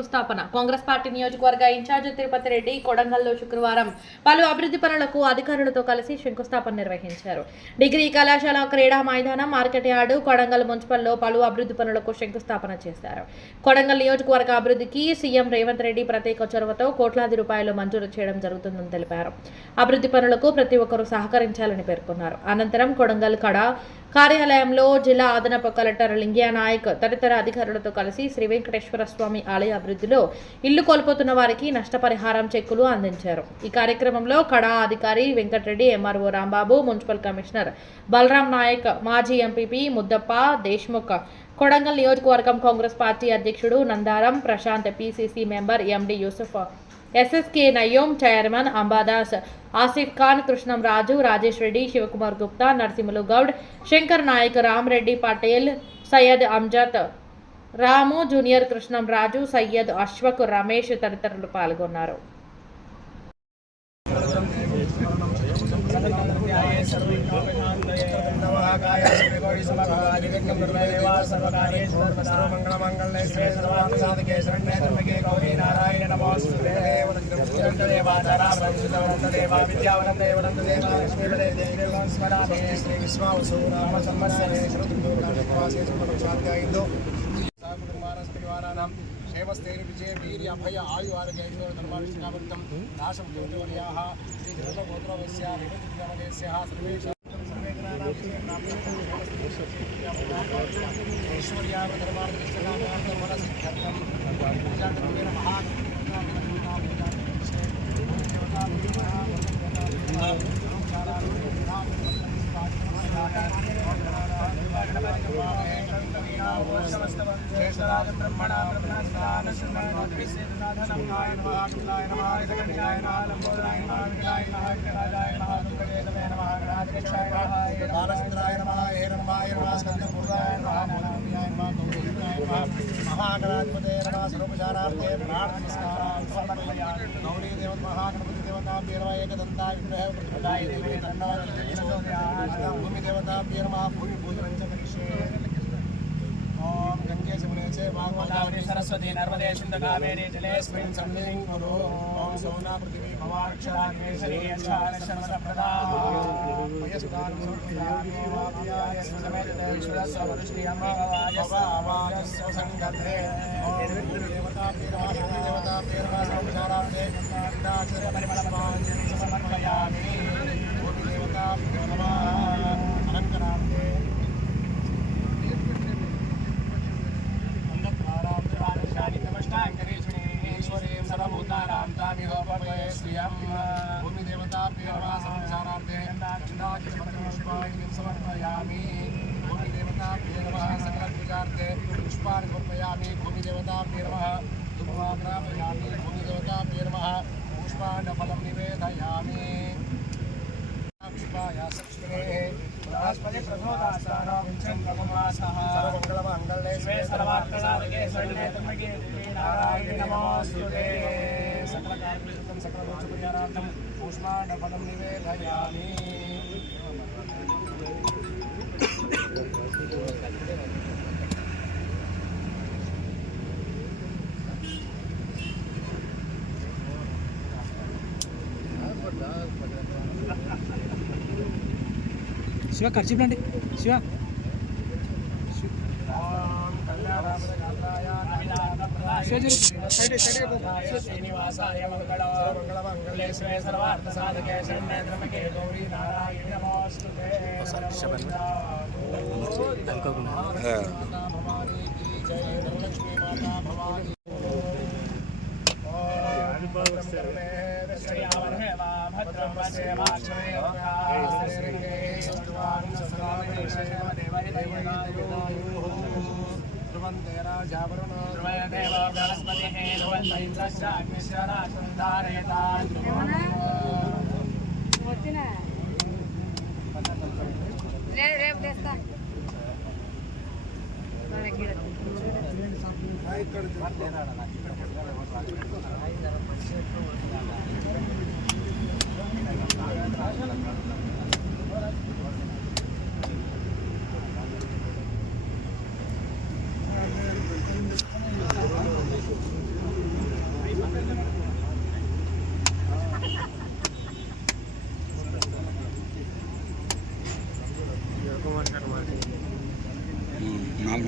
శంకుస్థాపన. కాంగ్రెస్ పార్టీ నియోజకవర్గ ఇన్ఛార్జ్ తిరుపతి రెడ్డి కొడంగల్లో శుక్రవారం పలు అభివృద్ధి పనులకు అధికారులతో కలిసి శంకుస్థాపన నిర్వహించారు. డిగ్రీ కళాశాల, క్రీడా మైదానం, మార్కెట్ యార్డు, కొడంగల్ మున్సిపల్లో పలు అభివృద్ధి పనులకు శంకుస్థాపన చేశారు. కొడంగల్ నియోజకవర్గ అభివృద్ధికి సీఎం రేవంత్ రెడ్డి ప్రత్యేక చొరవతో కోట్లాది రూపాయలు మంజూరు చేయడం జరుగుతుందని తెలిపారు. అభివృద్ధి పనులకు ప్రతి ఒక్కరూ సహకరించాలని పేర్కొన్నారు. అనంతరం కొడంగల్ కడా కార్యాలయంలో జిల్లా అదనపు కలెక్టర్ లింగియా నాయక్ తదితర అధికారులతో కలిసి శ్రీ వెంకటేశ్వర స్వామి ఆలయ అభివృద్ధిలో ఇల్లు కోల్పోతున్న వారికి నష్టపరిహారం చెక్కులు అందించారు. ఈ కార్యక్రమంలో కడా అధికారి Venkatareddy, MRO Rambabu, municipal commissioner Balaram Naik, మాజీ ఎంపీపీ ముద్దప్ప దేశ్ముఖ్, కొడంగల్ నియోజకవర్గం కాంగ్రెస్ పార్టీ అధ్యక్షుడు Nandaram Prashanth, PCC member MD Yusuf, SSK Nayeem, chairman Ambadas, Asif Khan, Krishnam Raju, Rajesh Reddy, Shivakumar Gupta, Narasimhulu Goud, Shankar Naik, Ram Reddy Patel, Syed Anjad, Ramu junior, Krishnam Raju, Syed Ashfaq, Ramesh తదితరులు పాల్గొన్నారు. क्षेमस्थैर्य विजय वीर अभय आयु आरोग्य धर्माविष्णावृत्तं नाशं ज्योतिवर्याः श्री कृष्णगोत्रोऽस्या विभूतिग्रामदेस्याः ऐश्वर्यावधर्मार्थकामार्थमनसिद्धर्थं पूजाकर्मेण ब्रह्मणा महागणाधिपते नमः सर्वोपचारार्थे प्रार्थनमस्कारान् समर्पयामि. गौरी देवता महागणपति देवता एकदंता विग्रह प्रतिपदाय देवी भूमि देवता नमः भूमि पूजनं च करिष्ये. ओम गंगे जमुने च वाग्मोदावरी सरस्वती नर्मदे सिंधु कावेरी जलेस्मिन् सन्निधिं कुरु. ओम सोना पृथिवी भवाक्षराग्नेश्वरी यच्छालशमसप्रदा मयस्तान् सुरक्षादेवाभ्याय समेत विश्वस्य वरुष्टि अम्बावाजस्य संगते. ओम देवता नमः देवता नमः सर्वोपचारार्थे दाक्षर परिमलपाञ्जलिं समर्पयामि. ओम देवता नमः अलंकरार्थे भूमि देवता सर्वसारार्थे समर्पयामि. भूमि देवता सकल पूजार्थे पुष्पाणि समर्पयामि. भूमि देवता धूपमाग्रापयामि. भूमि देवता पुष्पाण्डफलं निवेदयामि. पुष्पाय सक्ष्मेः बृहस्पति प्रचोदयात् सर्वमङ्गलमङ्गले शिवे सर्वार्थसाधके शरण्ये त्र्यम्बके नारायणे नमोऽस्तुते. सकलकार्यसिद्धं सकलदोषपरिहारार्थं पुष्पाण्डफलं निवेदयामि. शिवा खर्ची प्लांट शिवा श्रीनिवासाय मंगलमंगले शिवे सर्वार्थसाधके शरण्ये त्र्यम्बके गौरी नारायणे नमोऽस्तुते. भवानी की जय. धनलक्ष्मी माता भवानी. भद्रं ध्रुवन्ते राजावरुण ध्रुवदेव बृहस्पतिः ध्रुवन्तैन्द्रश्च अग्निश्च राष्ट्रं धारयताम्. రేపు తెస్తా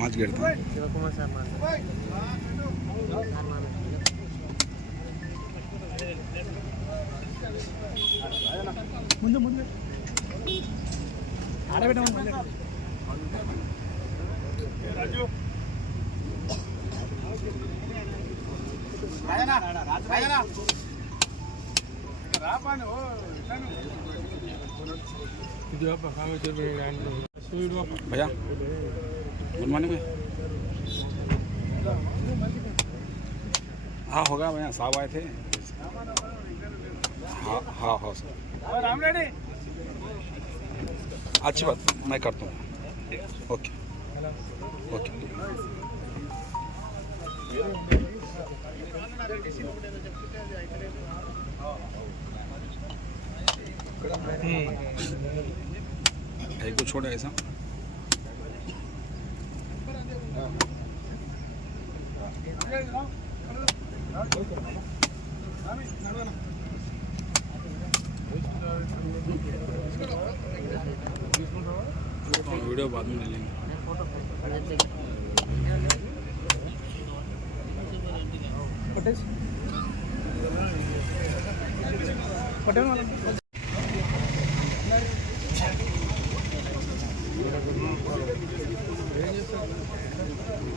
माच घेता शिवकुमार सर ముందు ముందు ఆడబెట్టమని రాజు రాజనా రాజనా రాపాను ఇది బాబా కామే చేరు స్పీడ్ బాబా भैया गुड मॉर्निंग भैया हाँ होगा भैया साहब आए थे हाँ हाँ हाँ सर राम रेड्डी अच्छी बात मैं करता हूँ ओके ओके एक को छोड़ा ऐसा वीडियो बाद में ले लेंगे పట్టణ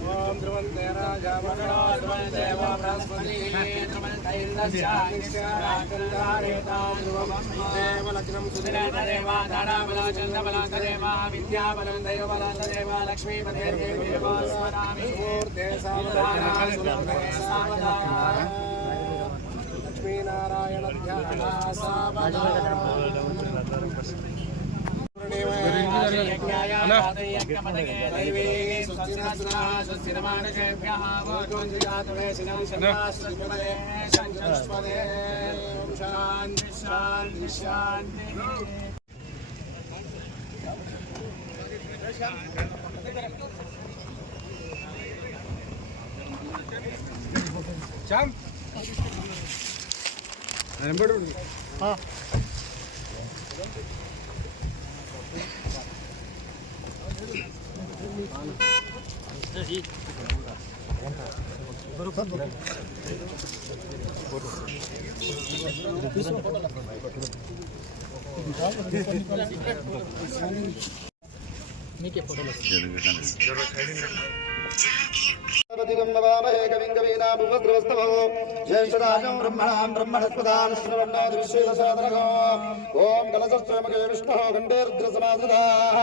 ఓం ధ్రువంతే రాజా మంగళో ధ్రువంతే దేవ బృహస్పతి ధ్రువంతైర్దశానిశ్చరాకంధారేతా ధ్రువమస్మదేవ లగ్నం సుదిరేతదేవ తాడాబల చంద్రబల తదేవ విద్యాబలం దైవబలం తదేవ లక్ష్మీపతిర్దేవ స్మరామి మూర్తే సావధానా సులభే సావధానా లక్ష్మీనారాయణ ధ్యాన సావధానా శాంతి శాంతి శ్యామ్ నిలబడు మీకే ఫోటోలు నవామహే కవిం కవీనాముపద్రవస్తమో జ్యేష్ఠరాజం బ్రహ్మణాం బ్రహ్మణస్పదాన్ శ్రవణాదివిశ్వేదసాదనగో ఓం కలశస్వయమగే విష్ణో ఖండే రుద్రసమాధృతాః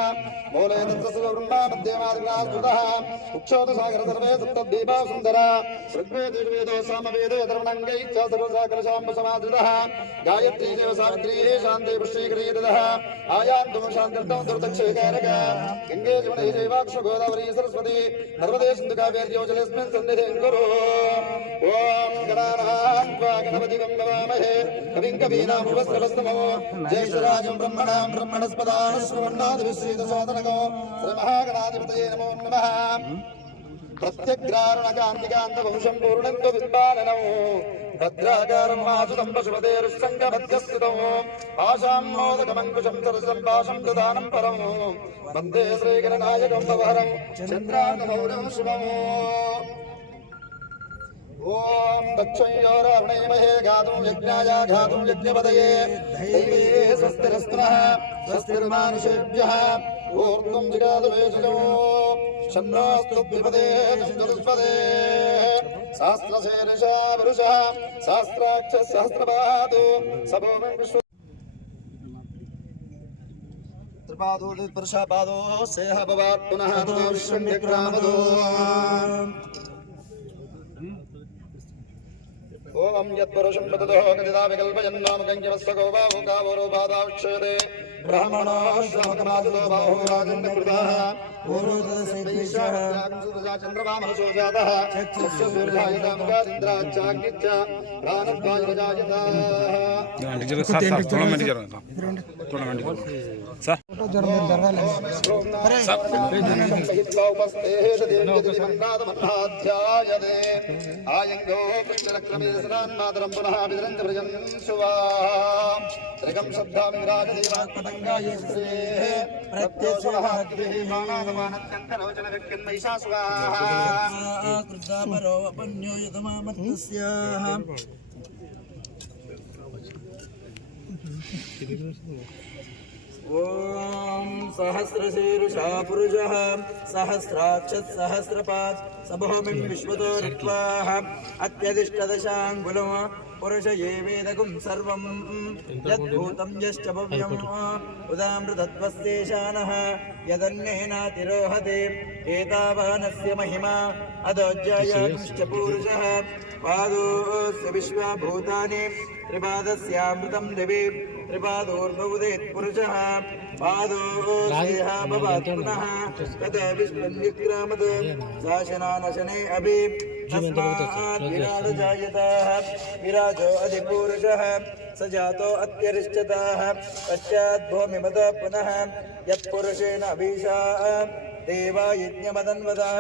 మూలే తత్రస్య బ్రహ్మా మధ్యే మాదిగ్నాస్పృతః ఉక్షోదసాగర సర్వే సప్తద్వీపా సుందరా ఋగ్వేద యజుర్వేదో సామవేదో యథర్వణంగైశ్చ సర్వసాగరశాంబ సమాధృతః గాయత్రీ దేవ సావిత్రీ శాంతి పుష్టీకరీ దదః ఆయాంతుమ శాంతిర్దం దుర్దక్షేకారక గంగే జమునే జైవాక్ష గోదావరీ సరస్వతి నర్మదే సింధు కావేరీ యోజనేస్మిన్ సన్నిధిం కురు ఓం గణానాం త్వా గణపతిం నమామహే కవిం కవీనాముపస్రవస్తమో జ్యేష్ఠరాజం బ్రహ్మణాం బ్రహ్మణస్పదాన్ శ్రవణాదివిశ్వేదసాదనగో శ్రీ మహాగణాధిపతయే నమో నమః ప్రత్యగ్రారణకాంతికాంత వంశం పూర్ణంతు విద్వాననం భద్రాకారం మాసుతం పశుపతేరుసంగమధ్యస్థితం ఆశాం మోదకమంకుశం సరసం పాశం ప్రధానం పరం వందే శ్రీగణనాయకం పవహరం చంద్రాంగమౌరం శివం ఓం దక్షయోరారుణేమహే గాతుం యజ్ఞాయ ఘాతుం యజ్ఞపదయే దైవే స్వస్తిరస్తునః స్వస్తిర్మానుషేభ్యः ఊర్ధ్వం జిగాదు వేషజో షణ్ణోస్తు ద్విపదే దుష్పదే శాస్త్రశేషా పురుషः శాస్త్రాక్ష సహస్రపాదు సభోమం విశ్వ త్రిపాదో పురుషపాదో సేహ భవాత్ పునః తతో విశ్వం విక్రామదో ఓం యత్పురుషం ప్రతతో గదిదా వికల్పయన్నామ గంజవస్సగో బాహు కావరో బాధాక్షేదే బ్రాహ్మణో శ్రమకమాజలో బాహు రాజన్నకృతాః పూర్వోదయసేదేశః చంద్రమామనసో జాతః చక్షుర్ధాయితాముగాదింద్రాచ్చాగ్నిచ్చ ప్రాణద్వాయురజాయతాః थोड़ा मिनट जरा सर थोड़ा मिनट जरा सर ఆయంగో కృష్ణరక్రమేశ్వరాన్మాతరం పునః విదరంజ భజన్ శువా త్రిగం శబ్దామి విరాజదేవాత్మతంగాయ శ్రీ ప్రత్యేశ్వరహాద్రిమానాదమానత్యంతరోచన వ్యక్తిన్మైషా స్వాహా కృతాపరో అపన్యో యతమామత్స్యాః ఓం సహస్రశీర్షా పురుషః సహస్రాక్షత్ సహస్రపాత్ సభోమిం విశ్వతో రిత్వాః అత్యధిష్ఠదశాంగులం పురుష ఏవేదగుం సర్వం యద్భూతం యశ్చ భవ్యం ఉదామృతత్వస్యేషానః యదన్నేనాతిరోహతే ఏతావానస్య మహిమా అదోజ్జాయాగుంశ్చ పూరుషః పాదోస్య విశ్వభూతాని త్రిపాదస్యామృతం దివి త్రిపాదోర్భవుదేత్ పురుషః పాదోస్యేహ భవాత్ పునః తద విశ్వం విక్రామత్ శాసనానశనే అభి తస్మాత్ విరాజ జాయతాః విరాజో అధిపురుషః स जातो अत्यरिष्टताः पश्चात् भूमिमद पुनः यत्पुरुषेण अभीषा देवा यज्ञमदन्वदा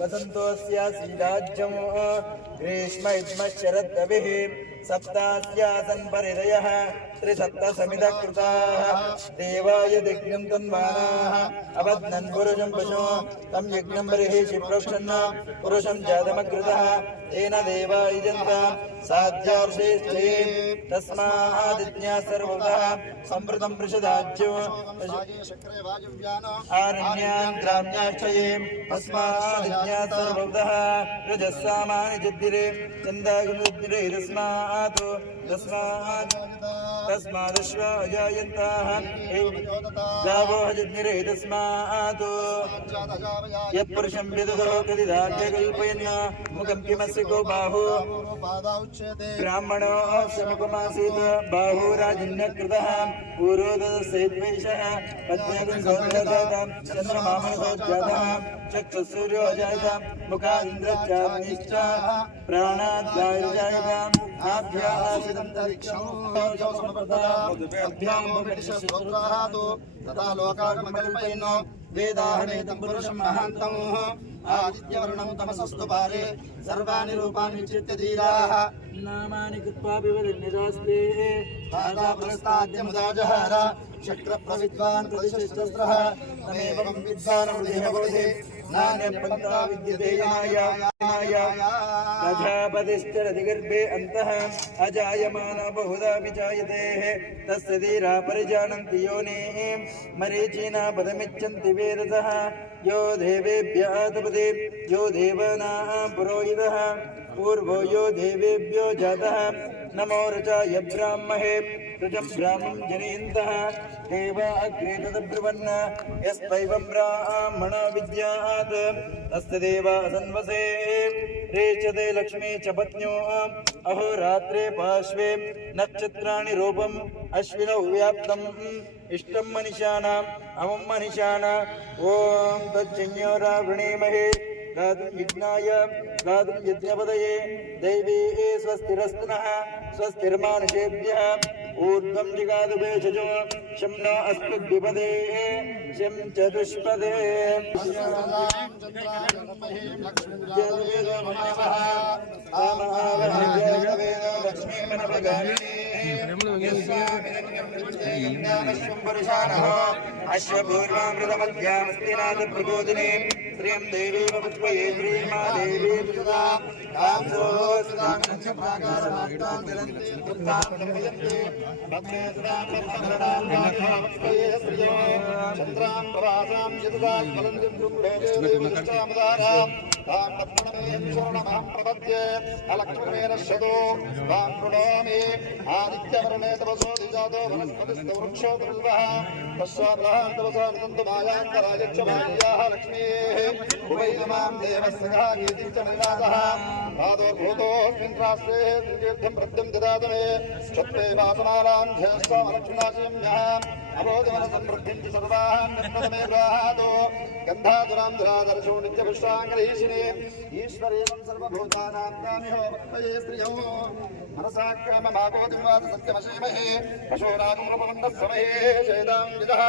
वसन्तोऽस्यासि राज्यं ग्रीष्म इद्मश्चरद्दविः सप्तास्यासन् परिदयः त्रिसप्तसमिदकृताः देवाय यज्ञं तन्वानाः अबध्नन् पुरुषं पशु तं यज्ञं बर्हिषि प्रोक्षन् पुरुषं जातमकृतः तेन देवा यजन्त साध्यार्षेष्ठे तस्मादिज्ञा सर्वतः संवृतं पृषदाज्यो आरण्यान् ग्राम्याक्षये तस्मादिज्ञा सर्वतः रजस्सामानि जिद्दिरे चन्दागुमुद्दिरे तस्मादश्व अजायन्ताः गावो जिद्दिरे तस्मात् यत्पुरुषं विदुतो कलिदाख्यकल्पयन् मुखं किमस्य को बाहु ब्राह्मणो मुखमासीत् बाहुराजन्यकृतः पूर्वोदसेद्वेषः पद्मगुंसोजातः चन्द्रमामनसोजातः चक्षुसूर्यो जातः मुखादिन्द्रश्च प्राणाद्वायुर्जातः तथा लोकागमकल्पयिनो वेदाहमेतं पुरुषं महान्तं आदित्यवर्णं तमसस्तु पारे सर्वाणि रूपाणि विचित्य धीराः नामानि कृत्वा विवदन्निरास्ते ताता पुरस्ताद्यमुदा जहार शक्रप्रविद्वान् प्रतिशस्त्रः तमेवं विद्वानमृतिः भवति नान्यपन्था विद्यते माया प्रजापतिश्चरति गर्भे अन्तः अजायमान बहुधा विजायते तस्य धीरा परिजानन्ति योनिः मरीचीना पदमिच्छन्ति वेदतः यो देवेभ्यः तपति यो देवानां पुरोहितः पूर्वो यो देवेभ्यो जातः नमो रचाय ब्राह्महे ऋजं ब्राह्मं जनयन्तः देवा अग्रे तदब्रुवन् यस्त्वैवं ब्राह्मणो विद्यात् तस्य देवा संवसे रेचते लक्ष्मी च पत्न्यो अहोरात्रे पार्श्वे नक्षत्राणि रूपम् अश्विनौ व्याप्तम् इष्टं मनीषाणाम् अमं मनीषाणा ॐ तज्जन्योरा वृणीमहे गातुं यज्ञाय गातुं यज्ञपदये दैवी स्वस्तिरस्तुनः स्वस्तिर्मानुषेभ्यः ऊर्ध्वं जिगातु भेषजो शं न अस्तु द्विपदे शं चतुष्पदे अश्वपूर्वामृतमध्यामस्तिनाथ प्रबोधिने श्रियं देवी वपुत्वये श्रीर्मा देवी प्रदा कांसो सदांश प्राकारवाक्तां जलन्ति उत्तां दमयन्ति भद्रे सदां परसंगणां श्रियो चन्द्रां प्रभासां यदुदां फलन्तिं दुर्गे देवीश्चामदारां तां पद्मनमें शरणमहं प्रपद्ये अलक्ष्मीमेन शतो तां प्रणोमि आदित्यवर्णे तपसो दिजातो वनस्पतिस्तु वृक्षो दुर्लभः तस्वाद्लः तपसा विदन्तु मायान्तरायच्च मायाः लक्ष्मीः उभयमां देवस्य गीतिं च निरासः पादोर्भूतोऽस्मिन् राष्ट्रे त्रितीर्थं प्रत्यं ददातु मे क्षत्रे वासनानां ध्यस्वामलक्ष्मीनाशिम्यः अबोधवनसमृद्धिं च सर्वान् निर्मदमे ग्राहातो गन्धाधुरां धराधरशो नित्यपुष्टाङ्गरीषिणे ईश्वरेवं सर्वभूतानां तामिहो भक्तये श्रियो मनसाक्राममाकोतिवाद सत्यमशीमहे पशूनागुमृपमन्दस्समहे चेदां विदः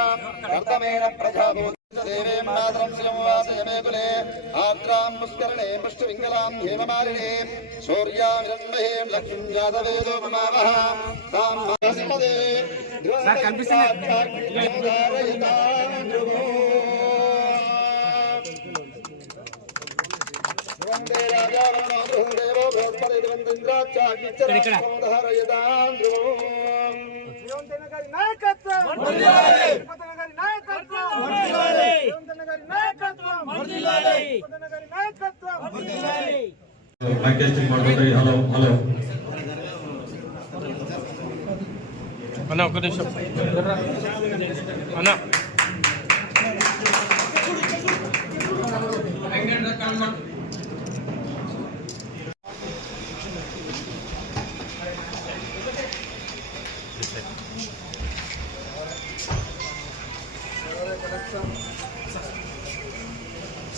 कर्तमेन प्रजाभूत देवे मातरं श्रियंवासय मे कुले आद्रां पुष्करणे पुष्टविङ्गलां हेममालिने शौर्यामिरन्महे लक्ष्मीं जातवेदो ममावः तां महस्पदे वन्दे राजा देवो बृहस्पति दिवन्द्राचार्यचरणोदहरयतां नायकत्वं హలో హలో అన్న ఒక్క నిమిషం అన్న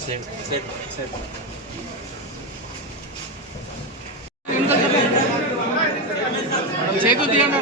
సేమ్ సేమ్ సేమ్ చేతులు తీయండి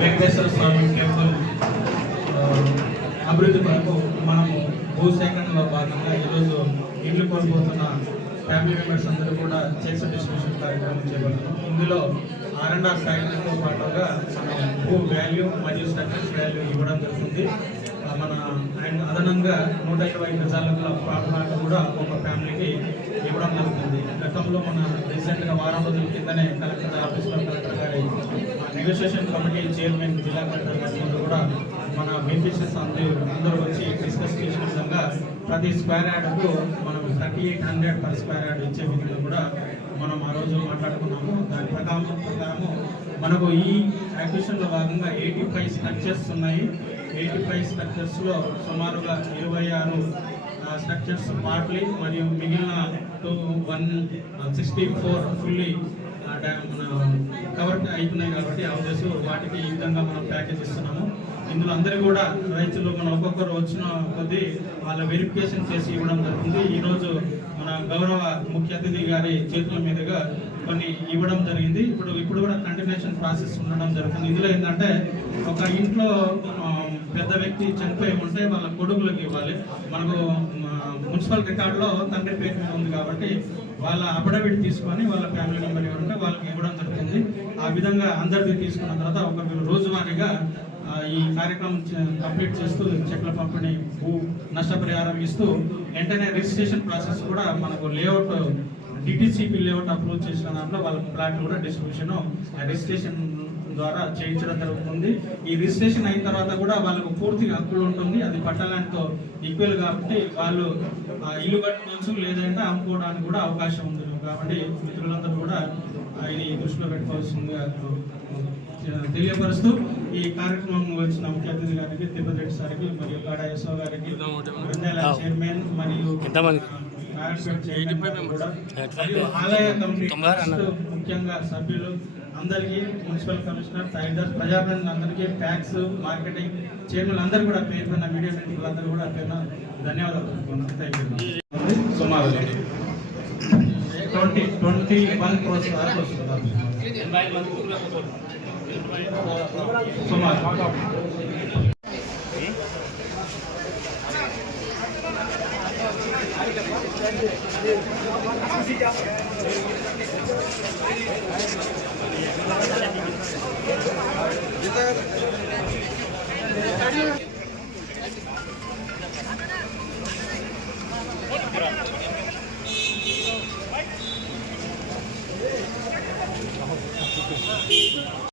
వెంకటేశ్వర స్వామి టెంపుల్ అభివృద్ధి కొరకు మనము భూసేకరణలో భాగంగా ఈరోజు ఇల్లు కోల్పోతున్న ఫ్యామిలీ మెంబర్స్ అందరూ కూడా చెక్స్ డిస్ట్రిబ్యూషన్ కార్యక్రమం చేపడుతున్నాం. ఇందులో R&R ఫ్యాక్టరీతో పాటుగా భూ వాల్యూ మరియు స్ట్రక్చర్స్ వాల్యూ ఇవ్వడం జరుగుతుంది. మన అండ్ అదనంగా 120 గజాల ప్లాట్ కూడా ఒక ఫ్యామిలీకి ఇవ్వడం జరుగుతుంది. గతంలో మన రీసెంట్గా వారం రోజుల కిందనే కలెక్టర్ ఆఫీస్లో కలెక్టర్ గారి నెగోషియేషన్ కమిటీ చైర్మన్ జిల్లా కలెక్టర్ గారి కూడా మన బెనిఫిషరీస్ అందరూ వచ్చి డిస్కస్ చేసిన విధంగా ప్రతి స్క్వేర్ యార్డ్కు మనం 3800 పర్ స్క్వేర్ యార్డ్ ఇచ్చే విధంగా కూడా మనం ఆ రోజు మాట్లాడుకున్నాము. దాని ప్రకారము మనకు ఈ యాక్విజిషన్లో భాగంగా 85 స్ట్రక్చర్స్ ఉన్నాయి. 85 స్ట్రక్చర్స్లో సుమారుగా 26 స్ట్రక్చర్స్ పార్ట్లీ మరియు మిగిలిన 164 ఫుల్లీ కవర్ అవుతున్నాయి. కాబట్టి హౌసెస్ వాటికి ఈ విధంగా మనం ప్యాకేజ్ ఇస్తున్నాము. ఇందులో అందరూ కూడా రైతులు మన ఒక్కొక్కరు వచ్చిన కొద్దీ వాళ్ళ వెరిఫికేషన్ చేసి ఇవ్వడం జరుగుతుంది. ఈరోజు మన గౌరవ ముఖ్య అతిథి గారి చేతుల మీదుగా కొన్ని ఇవ్వడం జరిగింది. ఇప్పుడు కూడా కంటిన్యూషన్ ప్రాసెస్ ఉండడం జరుగుతుంది. ఇందులో ఏంటంటే ఒక ఇంట్లో పెద్ద వ్యక్తి చనిపోయి ఉంటే వాళ్ళ కొడుకులకు ఇవ్వాలి. మనకు మున్సిపల్ రికార్డులో తండ్రి పేరు మీద ఉంది కాబట్టి వాళ్ళ అఫిడవిట్ తీసుకొని వాళ్ళ ఫ్యామిలీ మెంబర్ ఉంటే వాళ్ళకి ఇవ్వడం జరుగుతుంది. ఆ విధంగా అందరికీ తీసుకున్న తర్వాత ఒక రోజువారీగా ఈ కార్యక్రమం కంప్లీట్ చేస్తూ చెక్ల పంపిణీ, భూ నష్టపరిహారం ఇస్తూ వెంటనే రిజిస్ట్రేషన్ ప్రాసెస్ కూడా మనకు లేఅవుట్ డిటిసిపి లేఅవుట్ అప్రూవ్ చేసిన దాంట్లో వాళ్ళ ప్లాట్ కూడా డిస్ట్రిబ్యూషన్ రిజిస్ట్రేషన్ ద్వారా చేయించడం జరుగుతుంది. ఈ రిజిస్ట్రేషన్ అయిన తర్వాత కూడా వాళ్ళకు పూర్తిగా హక్కులు ఉంటుంది. అది పట్టాలతో ఈక్వల్ కాబట్టి వాళ్ళు ఇల్లు కట్టుకోవచ్చు, లేదంటే అమ్ముకోవడానికి కూడా అవకాశం ఉంది. కాబట్టి మిత్రులందరూ కూడా ఇది దృష్టిలో పెట్టుకోవాల్సిందిగా తెలియపరుస్తూ ఈ కార్యక్రమం వచ్చిన ముఖ్య అతిథి గారికి, తిరుపతి రెడ్డి సార్కి మరియు కాడా యశ్వ గారికి, చైర్మన్ మరియు ఆలయ కమిటీ ముఖ్యంగా సభ్యులు అందరికీ, మున్సిపల్ కమిషనర్, తహసీల్దార్, ప్రజాప్రతినిధులు అందరికీ, ట్యాక్స్, మార్కెటింగ్ చైర్మన్ అందరూ కూడా పేరు పైన, మీడియా మిత్రులందరూ కూడా పేరున ధన్యవాదాలు తెలుపుతున్నాను. సుమారు 21 crores వరకు వస్తుంది. సుమారు Thank you.